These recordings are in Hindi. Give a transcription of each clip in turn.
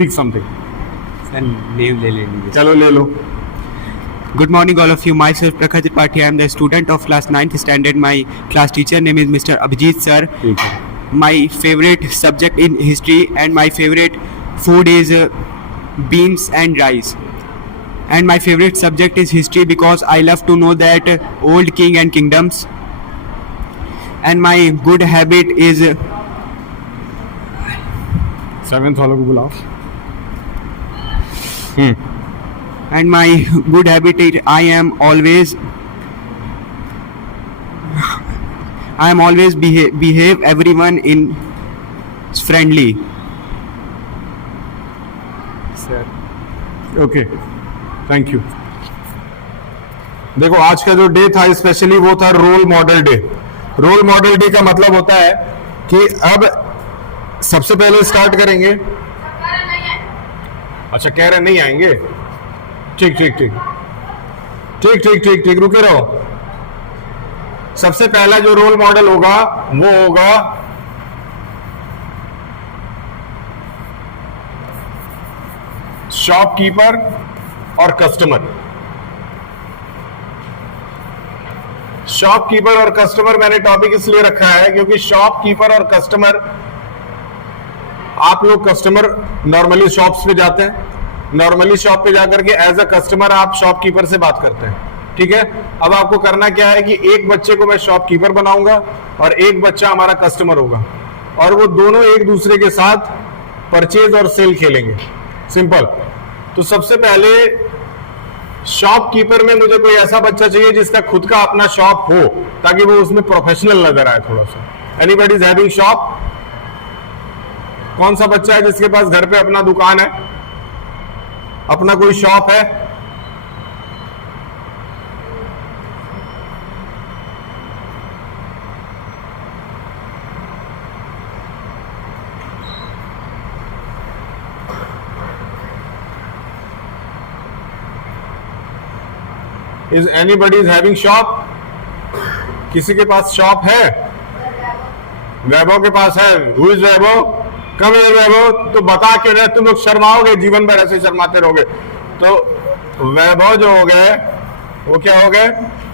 Speak something. सर नेम ले लेंगे. चलो ले लो. Good morning all of you. Myself Prakhar Tripathi. I am the student of class 9th standard. My class teacher name is Mr. Abhijit sir. ठीक है. My favorite subject in history and my favorite food is beans and rice. And my favorite subject is history because I love to know that old king and kingdoms. And my good habit is 7th वालों को बुलाओ. and my good habit is I am always behave everyone in friendly. Sir. Okay, thank you. देखो आज का जो डे था स्पेशली वो था role model day. Role model day का मतलब होता है कि अब सबसे पहले स्टार्ट करेंगे. अच्छा, कह रहे नहीं आएंगे. ठीक ठीक ठीक ठीक ठीक ठीक ठीक रुके रहो. सबसे पहला जो रोल मॉडल होगा वो होगा शॉपकीपर और कस्टमर. शॉपकीपर और कस्टमर मैंने टॉपिक इसलिए रखा है क्योंकि शॉपकीपर और कस्टमर, आप लोग कस्टमर नॉर्मली शॉप्स पे जाते हैं. नॉर्मली शॉप पे जाकर के एज अ कस्टमर आप शॉपकीपर से बात करते हैं. ठीक है. अब आपको करना क्या है कि एक बच्चे को मैं शॉपकीपर बनाऊंगा और एक बच्चा हमारा कस्टमर होगा और वो दोनों एक दूसरे के साथ परचेज और सेल खेलेंगे. सिंपल. तो सबसे पहले शॉपकीपर में मुझे कोई ऐसा बच्चा चाहिए जिसका खुद का अपना शॉप हो ताकि वो उसमें प्रोफेशनल नजर आए थोड़ा सा. Anybody is having shop? कौन सा बच्चा है जिसके पास घर पे अपना दुकान है, अपना कोई शॉप है? Is anybody is having shop? किसी के पास शॉप है? वैभव के पास है. Who is वैभव? कम है वैभव. तो बता क्यों रहे? तुम लोग शर्माओगे, जीवन भर ऐसे शर्माते रहोगे. तो वैभव जो हो गए वो क्या हो गए?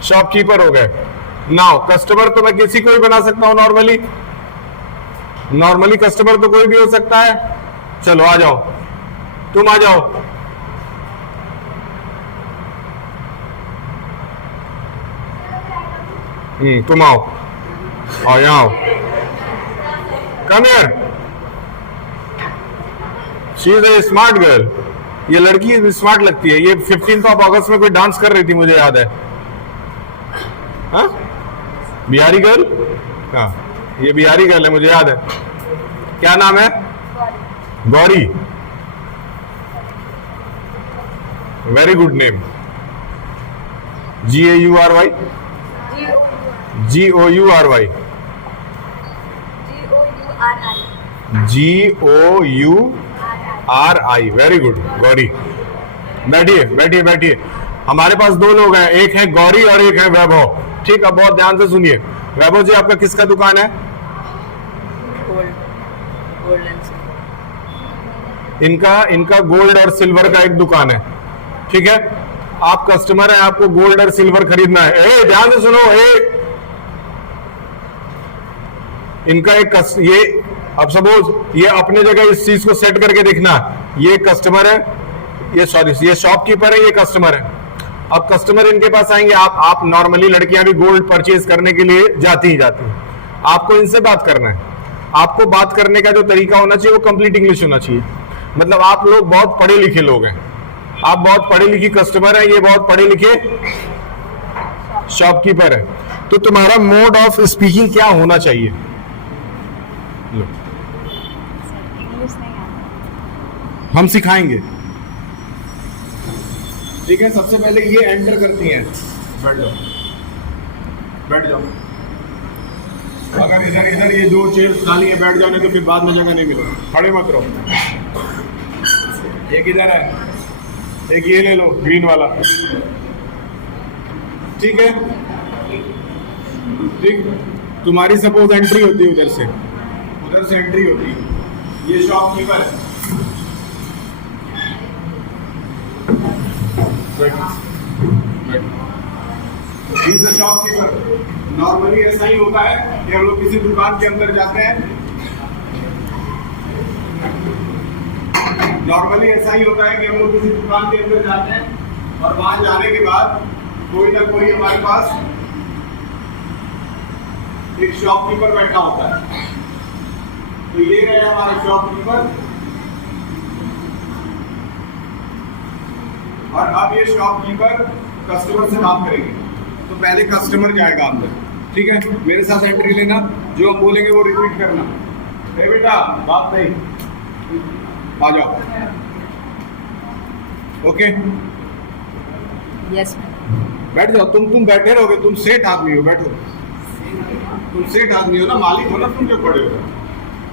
शॉपकीपर हो गए. नाउ कस्टमर तो मैं किसी को भी बना सकता हूं. नॉर्मली कस्टमर तो कोई भी हो सकता है. चलो आ जाओ, तुम आ जाओ. तुम आओ, यहाँ आओ. Come here. She is a smart girl. ये लड़की स्मार्ट लगती है. ये 15th ऑफ अगस्त में कोई डांस कर रही थी, मुझे याद है. हाँ, बिहारी गर्ल. हाँ, ये बिहारी गर्ल है, मुझे याद है. क्या नाम है? Gauri. Very good name. GAURY. GOURY. GOURI. Very good Gauri. बैठिए बैठिए बैठिए. हमारे पास दो लोग हैं, एक है गौरी और एक है वैभव. ठीक है, बहुत ध्यान से सुनिए. वैभव जी, आपका किसका दुकान है? इनका गोल्ड और सिल्वर का एक दुकान है. ठीक है, आप कस्टमर हैं, आपको गोल्ड और सिल्वर खरीदना है. ध्यान से सुनो. इनका एक ये, अब सपोज ये अपने जगह इस चीज को सेट करके देखना. ये कस्टमर है, ये शॉपकीपर है, ये कस्टमर है. अब कस्टमर इनके पास आएंगे. आप नॉर्मली लड़कियां भी गोल्ड परचेज करने के लिए जाती हैं. आपको इनसे बात करना है. आपको बात करने का जो तरीका होना चाहिए वो कंप्लीट इंग्लिश होना चाहिए. मतलब आप लोग बहुत पढ़े लिखे लोग हैं, आप बहुत पढ़े लिखी कस्टमर है, ये बहुत पढ़े लिखे शॉपकीपर है. तो तुम्हारा मोड ऑफ स्पीकिंग क्या होना चाहिए? हम सिखाएंगे. ठीक है, सबसे पहले ये एंटर करती हैं. बैठ जाओ, बैठ जाओ. अगर इधर ये दो चेयर खाली है, बैठ जाओ, नहीं तो फिर बाद में जगह नहीं मिलेगी. खड़े मत रहो. एक इधर है, एक ये ले लो ग्रीन वाला. ठीक है, ठीक. तुम्हारी सपोज एंट्री होती है उधर से एंट्री होती है. ये शॉपकीपर है, शॉपकीपर। नॉर्मली ऐसा ही होता है कि हम लोग किसी दुकान के अंदर जाते हैं, नॉर्मली ऐसा ही होता है कि हम लोग किसी दुकान के अंदर जाते हैं और वहां जाने के बाद कोई ना कोई हमारे पास एक शॉपकीपर बैठा होता है। तो ये रहे हमारा शॉपकीपर, और अब ये शॉपकीपर कस्टमर से बात करेंगे। तो पहले कस्टमर जाएगा अंदर, ठीक है? मेरे साथ एंट्री लेना, जो हम बोलेंगे वो रिपीट करना। ए बेटा बात नहीं, आ जाओ। ओके यस बैठ जाओ। तुम बैठे रहोगे, तुम सेठ आदमी हो, बैठो। तुम सेठ आदमी हो ना, मालिक हो ना, तुम जो खड़े हो,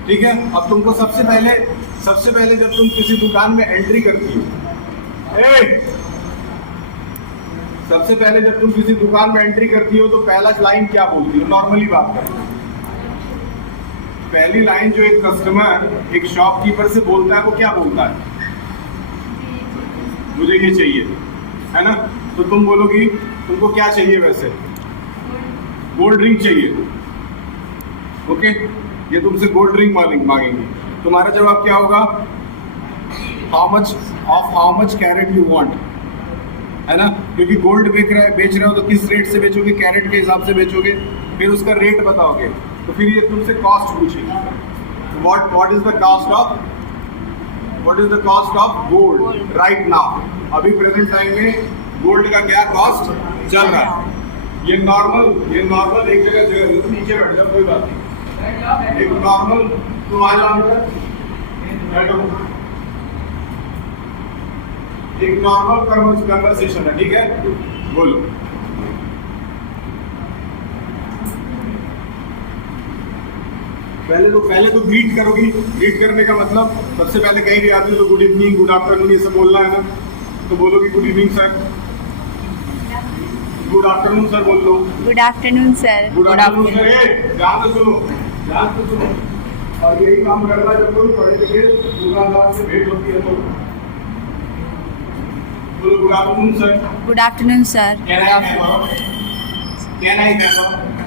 ठीक है? अब तुमको सबसे पहले जब तुम किसी दुकान में एंट्री करती हो, सबसे पहले जब तुम किसी दुकान में एंट्री करती हो तो पहला लाइन क्या बोलती हो? नॉर्मली बात करें, पहली लाइन जो एक कस्टमर एक शॉपकीपर से बोलता है वो क्या बोलता है? मुझे ये चाहिए, है ना? तो तुम बोलोगी तुमको क्या चाहिए? वैसे गोल्ड ड्रिंक चाहिए, ओके? ये तुमसे गोल्ड ड्रिंक मांगेंगे। तुम्हारा जवाब क्या होगा? How much carrot you want, है ना? क्योंकि गोल्ड बेच रहे हो तो किस रेट से बेचोगे? कैरेट के हिसाब से बेचोगे, फिर उसका रेट बताओगे। तो फिर ये तुमसे कॉस्ट पूछेगी, what is the cost of gold right now. अभी प्रेजेंट टाइम में गोल्ड का क्या कॉस्ट चल रहा है? ये नॉर्मल एक जगह नीचे बैठ जाओ, कोई बात नहीं। एक नॉर्मल तुम आ जाओ अंदर, बैठो। एक नॉर्मल कन्वर्सेशन है, ठीक है? बोलो। पहले तो ग्रीट करोगी। ग्रीट करने का मतलब सबसे पहले कहीं भी आते हो तो गुड इवनिंग, गुड आफ्टरनून ये सब बोलना है ना। तो बोलोगी good evening sir, good afternoon sir बोल लो। Good afternoon sir. Good afternoon sir. ध्यान से सुनो। और यही काम करना जब कोई पढ़े लिखे दुकानदार से भेंट होती है तो बोलो good afternoon sir. Good afternoon sir.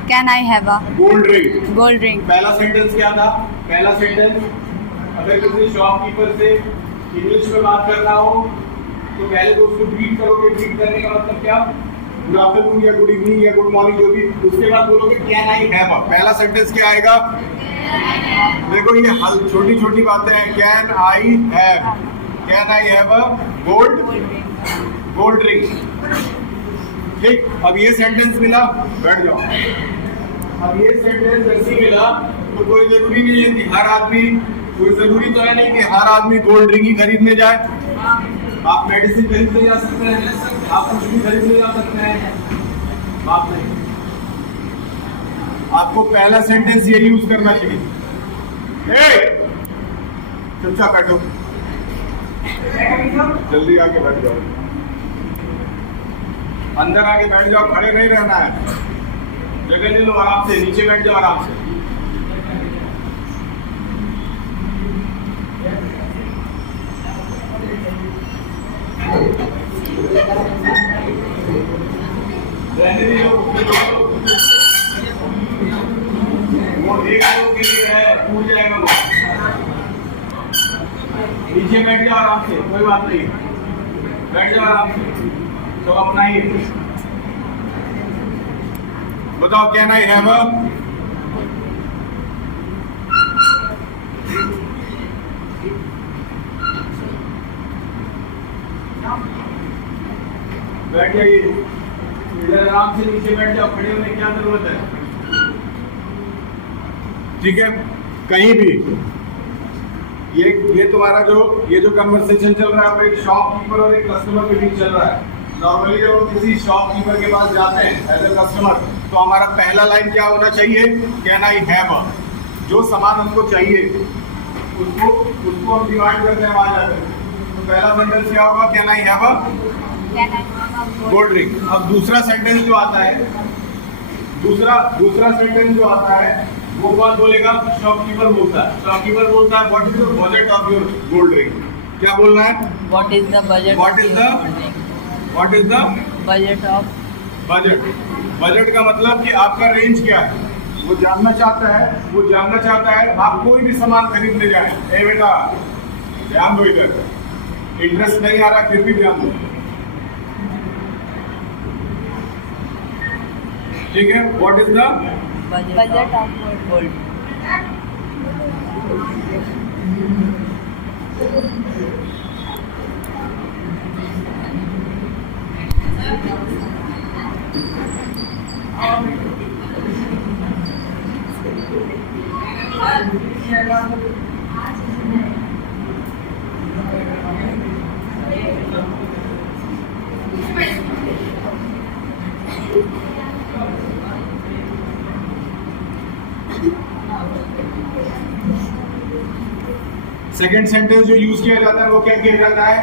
Can I have a gold drink. Gold drink. पहला सेंटेंस क्या था? पहला सेंटेंस अगर किसी शॉपकीपर से इंग्लिश में बात करना हो तो पहले तो उसको ग्रीट करोगे। ग्रीट करने का मतलब क्या? गुड आफ्टरनून या गुड इवनिंग या गुड मॉर्निंग जो भी। उसके बाद बोलोगे कैन आई हैव अ। पहला सेंटेंस क्या आएगा? देखो ये छोटी छोटी बातें हैं। Can I have a gold drink. ठीक, अब ये सेंटेंस मिला, बैठ जाओ। अब ये सेंटेंस ऐसे मिला तो कोई जरूरी नहीं है कि कोई जरूरी तो है नहीं कि हर आदमी गोल्ड ड्रिंक ही खरीदने जाए। आप मेडिसिन खरीदने जा सकते हैं, आप कुछ भी खरीदने जा सकते हैं, बात नहीं। आपको पहला सेंटेंस ये यूज करना चाहिए। चुपचाप बैठो, जल्दी आके बैठ जाओ, अंदर आके बैठ जाओ, खड़े नहीं रहना है। जगह ले लो आराम से, नीचे बैठ जाओ आराम से। वो एक लोग के लिए है, टूट जाएगा वो। नीचे बैठ जाओ आराम से, कोई बात नहीं, बैठ जाओ आराम से। तो अपना ही बताओ कैन आई हैव अ। बैठ जाइए इधर आराम से, नीचे बैठ जाओ, खड़े होने की क्या जरूरत है? ठीक है, कहीं भी ये तुम्हारा ये जो कन्वर्सेशन चल रहा है वो एक शॉपकीपर और एक कस्टमर के बीच चल रहा है। नॉर्मली जब हम किसी शॉपकीपर के पास जाते हैं एज ए कस्टमर तो हमारा पहला लाइन क्या होना चाहिए? Can I have a. जो सामान हमको चाहिए उसको हम डिमांड करते हैं वहां जाकर। तो पहला सेंटेंस क्या होगा? Can I have a gold drink. अब दूसरा सेंटेंस जो आता है, दूसरा सेंटेंस जो आता है वो कौन बोलेगा? शॉपकीपर बोलता है। शॉपकीपर बोलता है what is the budget of your gold drink. क्या बोलना है? What is the budget? What is the budget of budget? Budget का मतलब कि आपका रेंज क्या है, वो जानना चाहता है। आप कोई भी सामान खरीदने जाए, ए बेटा ध्यान दो, इधर इंटरेस्ट नहीं आ रहा फिर भी ध्यान दो, ठीक है? What is the budget of gold? Second sentence जो यूज किया जाता है वो क्या किया जाता है?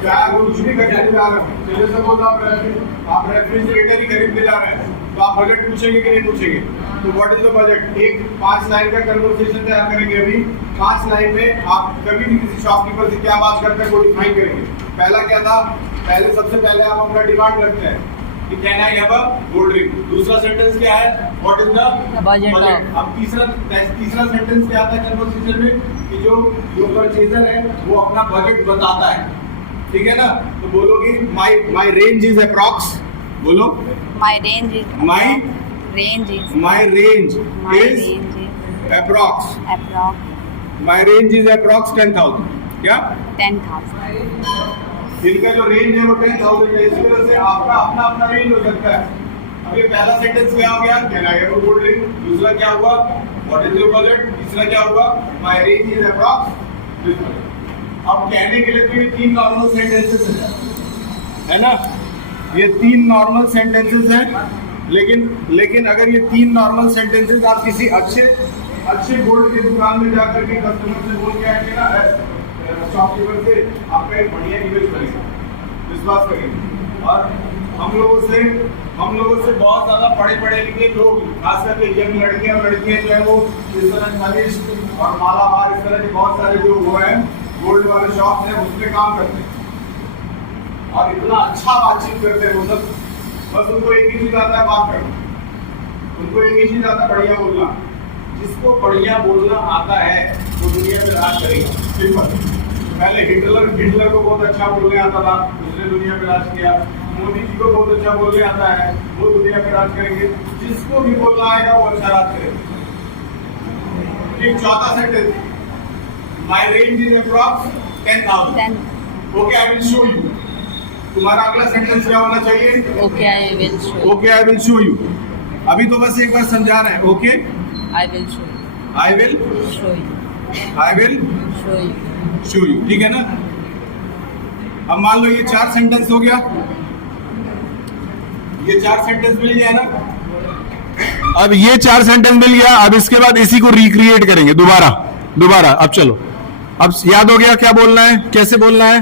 क्या कुछ भी खरीदने जा रहे हैं, चलिए सपोज आप रेफ्रिजरेटर ही खरीदने जा रहे हैं, तो आप बजट पूछेंगे कि नहीं पूछेंगे? तो व्हाट इज द बजट? एक 5 लाइन का कन्वर्सेशन तैयार करेंगे। अभी 5 लाइन में आप कभी भी किसी शॉपकीपर से क्या बात करते हैं वो डिफाइन करेंगे। पहला क्या था? सबसे पहले आप अपना डिमांड रखते हैं कि can I have a cold drink. दूसरा सेंटेंस क्या है? What is the Budget of. अब तीसरा सेंटेंस क्या आता है कन्वर्सेशन में कि जो परचेजर है वो अपना बजट बताता है, ठीक है ना? तो बोलोगे माय रेंज इज अप्रॉक्स, बोलो My range is My- my range my is range is approx, approx my range is approx 10,000। क्या 10,000. इनका जो रेंज है वो 10,000 है, इसी वजह से आपका अपना रेंज हो सकता है। अब ये पहला सेंटेंस क्या हो गया? Can I have a cold drink. दूसरा क्या हुआ? What is your budget. तीसरा क्या हुआ? My range is approx this much. अब कहने के लिए तो ये 3 नॉर्मल सेंटेंसेस है ना, ये 3 नॉर्मल सेंटेंसेस हैं। लेकिन अगर ये 3 नॉर्मल सेंटेंसेस आप किसी अच्छे गोल्ड की दुकान में जाकर के कस्टमर से बोल के आएंगे ना, शॉपकीपर से, आपका एक बढ़िया इमेज बनेगा, विश्वास करेंगे। और हम लोगों से बहुत ज्यादा पढ़े लिखे लोग, खास करके यंग लड़कियां और लड़कियां जो है वो इस तरह कनिष्क और मालाबार, इस तरह के बहुत सारे जो वो है गोल्ड वाले शॉप है उसमें काम करते हैं और इतना अच्छा बातचीत करते हैं वो सब। बस उनको एक ही चीज आता है, बात करना। उनको एक ही चीज आता है, बढ़िया बोलना। जिसको बढ़िया बोलना आता है वो दुनिया में राज करेगा। सिंपल। पहले हिटलर को बहुत अच्छा बोलने आता था, उसने दुनिया में राज किया। मोदी जी को बहुत अच्छा बोलने आता है, वो दुनिया में राज करेंगे। जिसको भी बोलना आएगा वो अच्छा राज करेगा। एक चौथा sentence, my range is approx 10,000। Okay I will show you. तुम्हारा अगला सेंटेंस क्या होना चाहिए? Okay, I will show you. Okay I will show you. अभी तो बस एक बार समझा रहे हैं। Okay I will show you. I will Show you. Show you. Show you, ठीक है ना? अब मान लो ये 4 सेंटेंस हो गया, ये 4 सेंटेंस मिल गया ना। अब ये 4 सेंटेंस मिल गया, अब इसके बाद इसी को रिक्रिएट करेंगे दोबारा। अब चलो, अब याद हो गया क्या बोलना है, कैसे बोलना है?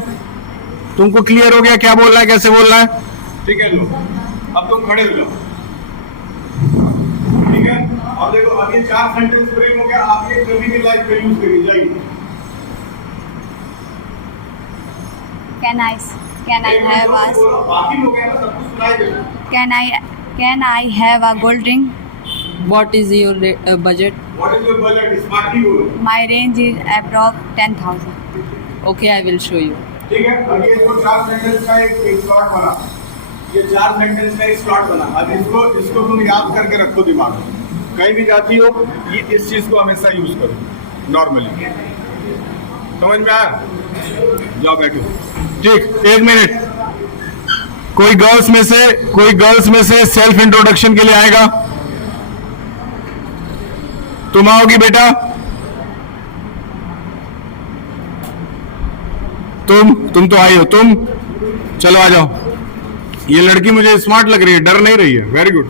तुमको क्लियर हो गया क्या बोलना है, कैसे बोलना है? ठीक है, लो अब तुम खड़े हो जाओ, ठीक है? अब देखो, अब ये 4 सेंटेंस फ्रेम हो गया, आप ये कभी भी लाइफ में यूज करिए। जाइए। Can I have a बाकी लोग हैं ना, सब कुछ सुनाई देगा। can I have a gold ring? What is your budget? What is your budget? Smartly बोलो। My range is approx 10,000. Okay, I will show you. ठीक है, अब ये इसको 4 सेंटेंस का एक स्लॉट बना, ये 4 सेंटेंस का एक स्लॉट बना। अब इसको तुम याद करके रखो दिमाग में, कहीं भी जाती हो ये इस चीज को हमेशा यूज करो नॉर्मली। समझ में आया? जाओ बैठो। ठीक, 1 मिनट। कोई गर्ल्स में से सेल्फ इंट्रोडक्शन के लिए आएगा? तुम आओगी बेटा? तुम तो आई हो, तुम चलो आ जाओ। ये लड़की मुझे स्मार्ट लग रही है, डर नहीं रही है, वेरी गुड।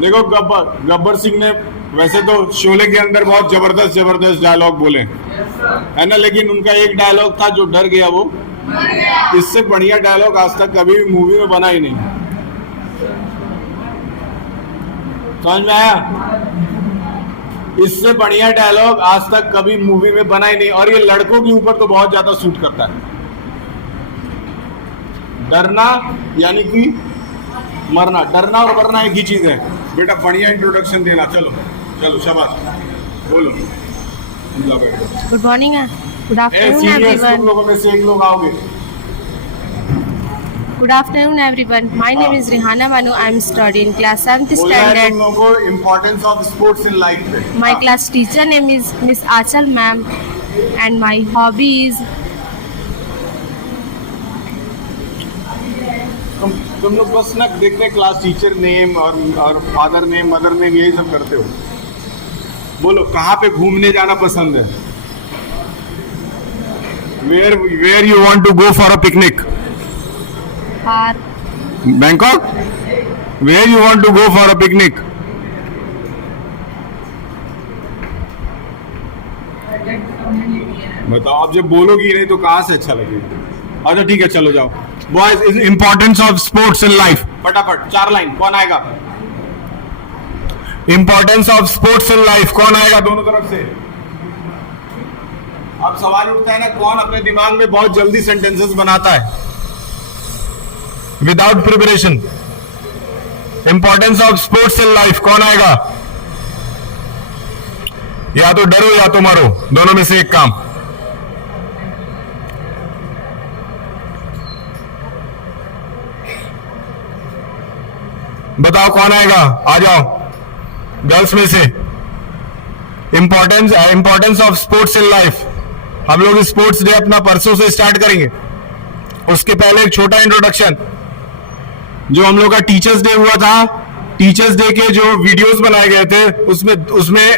देखो गब्बर सिंह ने वैसे तो शोले के अंदर बहुत जबरदस्त डायलॉग बोले है ना, लेकिन उनका एक डायलॉग था जो डर गया, वो इससे बढ़िया डायलॉग आज तक कभी भी मूवी में बना ही नहीं। समझ में आया? इससे बढ़िया डायलॉग आज तक कभी मूवी में बना ही नहीं, और ये लड़कों के ऊपर तो बहुत ज्यादा सूट करता है। डरना यानी कि मरना, डरना और मरना एक ही चीज है। बेटा बढ़िया इंट्रोडक्शन देना, चलो चलो शाबाश, बोलो। Good morning, good afternoon, seniors तुम everyone. लोगों में से एक लोग आओगे। Good afternoon, everyone. My name is Rihana Manu. I am studying class 7th बोला है तुम standard. लोगों को importance of sports in life पे। My हाँ। class teacher name is Miss Achal ma'am, and my hobby is तुम लोग बस ना देखते क्लास टीचर नेम और फादर नेम मदर नेम यही सब करते हो। बोलो कहाँ पे घूमने जाना पसंद है? Where you want to go for a picnic? Park. Bangkok? Where you want to go for a picnic? बताओ, आप जब बोलोगी नहीं तो कहाँ से अच्छा लगेगा। अच्छा ठीक है चलो जाओ। Boys, importance of sports in life, फटाफट 4 लाइन, कौन आएगा? Importance of sports in life, कौन आएगा दोनों तरफ से? अब सवाल उठता है ना, कौन अपने दिमाग में बहुत जल्दी सेंटेंसेस बनाता है without preparation? Importance of sports in life, कौन आएगा? या तो डरो या तो मरो, दोनों में से एक काम। बताओ कौन आएगा, आ जाओ गर्ल्स में से। Importance of sports in life. हम लोग स्पोर्ट्स डे अपना परसों से स्टार्ट करेंगे। उसके पहले एक छोटा इंट्रोडक्शन, जो हम लोग का टीचर्स डे हुआ था, टीचर्स डे के जो वीडियोस बनाए गए थे उसमें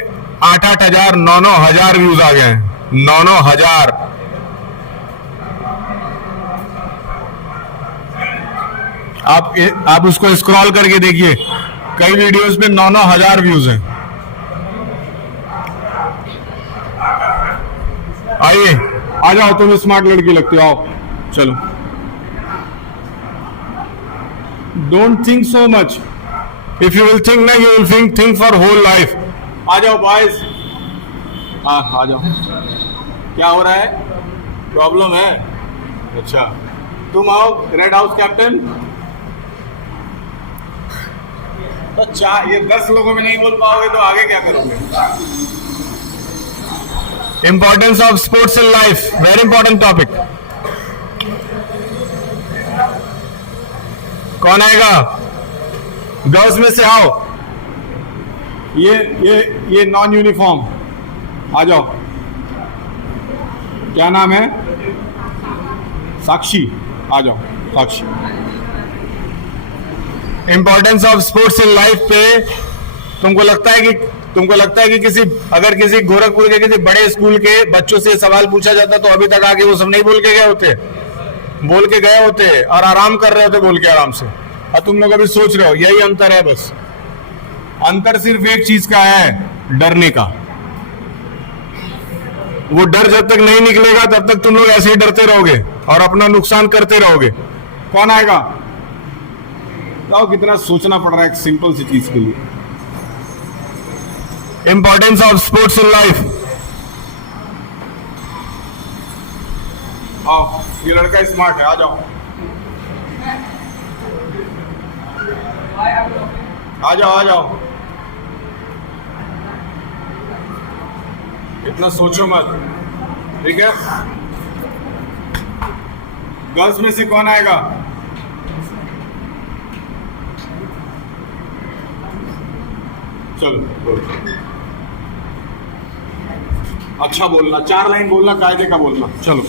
8-8 हजार 9-9 हजार व्यूज आ गए हैं। 9-9 हजार। आप उसको स्क्रॉल करके देखिए, कई वीडियोस में 9-9 हजार व्यूज हैं। आइए आ जाओ, तुम स्मार्ट लड़की लगती हो, आओ चलो। Don't think so much, if you will think ना you will think for whole life. आ जाओ बॉयज, आ जाओ। क्या हो रहा है? प्रॉब्लम है? अच्छा तुम आओ, रेड हाउस कैप्टन। अच्छा ये 10 लोगों में नहीं बोल पाओगे तो आगे क्या करोगे? Importance of sports in life, very important topic. कौन आएगा? गर्ल्स में से आओ। ये नॉन यूनिफॉर्म, आ जाओ। क्या नाम है? साक्षी, आ जाओ Sakshi. Importance of sports in life पे तुमको लगता है कि अगर किसी गोरखपुर के किसी बड़े स्कूल के बच्चों से सवाल पूछा जाता तो अभी तक आगे वो सब नहीं बोल के गए होते और आराम कर रहे होते बोल के आराम से। और तुम लोग अभी सोच रहे हो, यही अंतर है बस। अंतर सिर्फ एक चीज का है, डरने का। वो डर जब तक नहीं निकलेगा तब तक तुम लोग ऐसे ही डरते रहोगे और अपना नुकसान करते रहोगे। कौन आएगा? बताओ कितना सोचना पड़ रहा है एक सिंपल सी चीज के लिए। Importance of sports in life. आओ, ये लड़का स्मार्ट है, आ जाओ आ जाओ आ जाओ। इतना सोचो मत, ठीक है? गर्ल्स में से कौन आएगा? चलो बोलो। अच्छा बोलना, 4 लाइन बोलना, कायदे का बोलना। चलो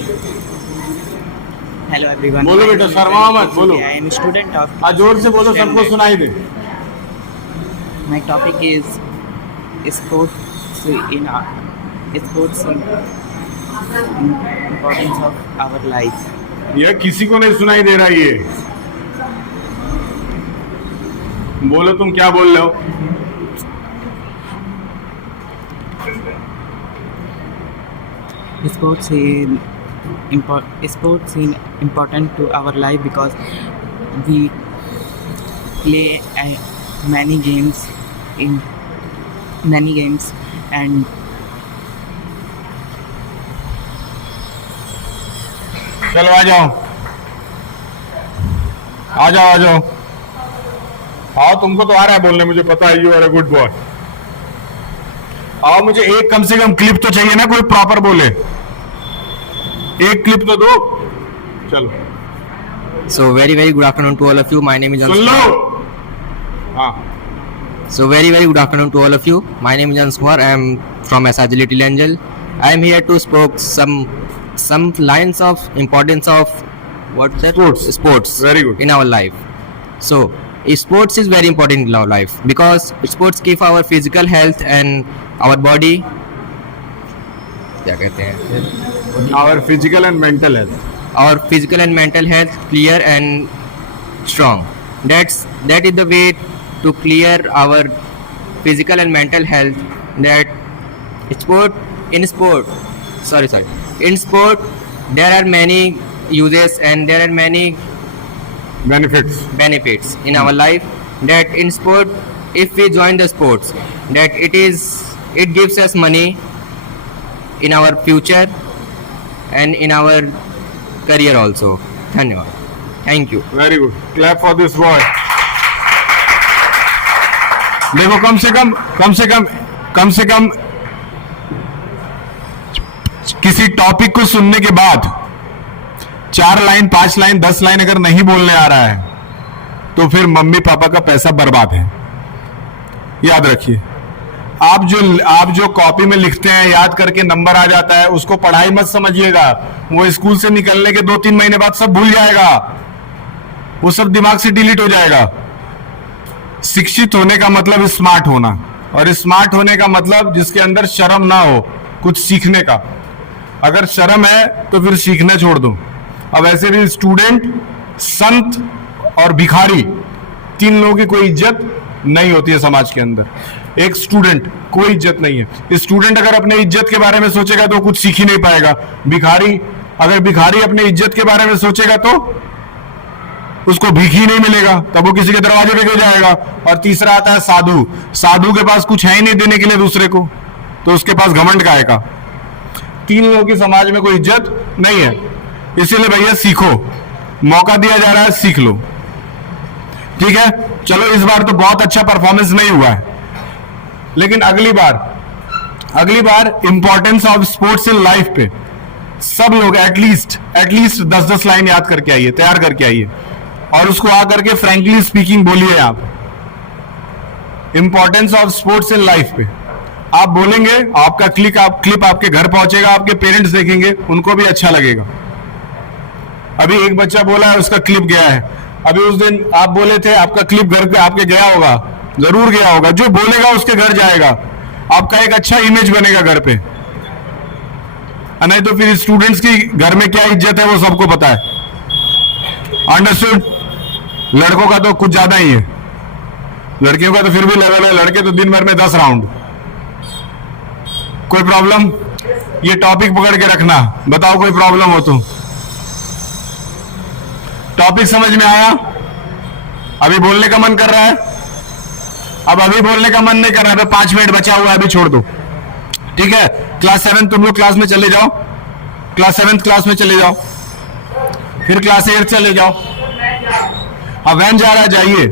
Hello everyone. बोलो बेटा, शर्माओ मत, बोलो। I am a student of. जोर से बोलो, सबको सुनाई दे। My topic is sports in importance of our life. ये किसी को नहीं सुनाई दे रहा ये। बोलो तुम क्या बोल रहे हो? Sports is important to our life because we play many games and चलो आ जाओ, आ जाओ, आ जाओ। आओ, तुमको तो आ रहा है बोलने, मुझे पता है, you are a good boy. आओ, मुझे एक कम से कम क्लिप तो चाहिए ना, कोई प्रॉपर बोले, एक क्लिप तो दो। चलो So very good afternoon to all of you. My name is soon low. Anskumar. हाँ, So very good afternoon to all of you. My name is Anskumar. I am from SRG Little Angel. I am here to spoke some lines of importance of what's that? Sports. Very good. In our life. So sports is very important in our life because sports give our physical health and our body. क्या कहते हैं? our physical and mental health. Our physical and mental health clear and strong. That is the way to clear our physical and mental health. That in sport there are many uses and there are many benefits in our life. That in sport, if we join the sports, that it gives us money in our future and in our career also. धन्यवाद. Thank you. Very good, clap for this boy. देखो, कम से कम किसी टॉपिक को सुनने के बाद 4 लाइन, 5 लाइन, 10 लाइन अगर नहीं बोलने आ रहा है तो फिर मम्मी पापा का पैसा बर्बाद है। याद रखिए, आप जो कॉपी में लिखते हैं, याद करके नंबर आ जाता है, उसको पढ़ाई मत समझिएगा। वो स्कूल से निकलने के 2-3 महीने बाद सब भूल जाएगा, वो सब दिमाग से डिलीट हो जाएगा। शिक्षित होने का मतलब स्मार्ट होना, और स्मार्ट होने का मतलब जिसके अंदर शर्म ना हो कुछ सीखने का। अगर शर्म है तो फिर सीखना छोड़ दो। अब ऐसे भी स्टूडेंट, संत और भिखारी, 3 लोगों की कोई इज्जत नहीं होती है समाज के अंदर। एक स्टूडेंट, कोई इज्जत नहीं है। स्टूडेंट अगर अपने इज्जत के बारे में सोचेगा तो कुछ सीख ही नहीं पाएगा। अगर भिखारी अपने इज्जत के बारे में सोचेगा तो उसको भीख ही नहीं मिलेगा, तब वो किसी के दरवाजे पे क्यों जाएगा। और तीसरा आता है साधु। साधु के पास कुछ है ही नहीं देने के लिए दूसरे को, तो उसके पास घमंड काहे का। 3 लोगों की समाज में कोई इज्जत नहीं है। इसीलिए भैया सीखो, मौका दिया जा रहा है, सीख लो। ठीक है, चलो इस बार तो बहुत अच्छा परफॉर्मेंस नहीं हुआ है, लेकिन अगली बार importance of sports in life पे सब लोग एटलीस्ट 10-10 लाइन याद करके आइए, तैयार करके आइए, और उसको आकर के फ्रैंकली स्पीकिंग बोलिए। आप importance of sports in life पे आप बोलेंगे, आपका क्लिप आपके घर पहुंचेगा, आपके पेरेंट्स देखेंगे, उनको भी अच्छा लगेगा। अभी एक बच्चा बोला है, उसका क्लिप गया है। अभी उस दिन आप बोले थे, आपका क्लिप घर पे आपके गया होगा, जरूर गया होगा। जो बोलेगा उसके घर जाएगा, आपका एक अच्छा इमेज बनेगा घर पे। नहीं तो फिर स्टूडेंट्स की घर में क्या इज्जत है वो सबको पता है। अंडरस्टूड? लड़कों का तो कुछ ज्यादा ही है, लड़कियों का तो फिर भी लेवल है। लड़के तो दिन भर में 10 राउंड। कोई प्रॉब्लम? ये टॉपिक पकड़ के रखना, बताओ कोई प्रॉब्लम हो तो। टॉपिक समझ में आया? अभी बोलने का मन कर रहा है? अब अभी बोलने का मन नहीं कर रहा है तो 5 मिनट बचा हुआ है, अभी छोड़ दो। ठीक है, क्लास 7 तुम लोग क्लास में चले जाओ, क्लास 7 क्लास में चले जाओ, फिर क्लास 8 चले जाओ। अब वैन जा रहा है, जाइए।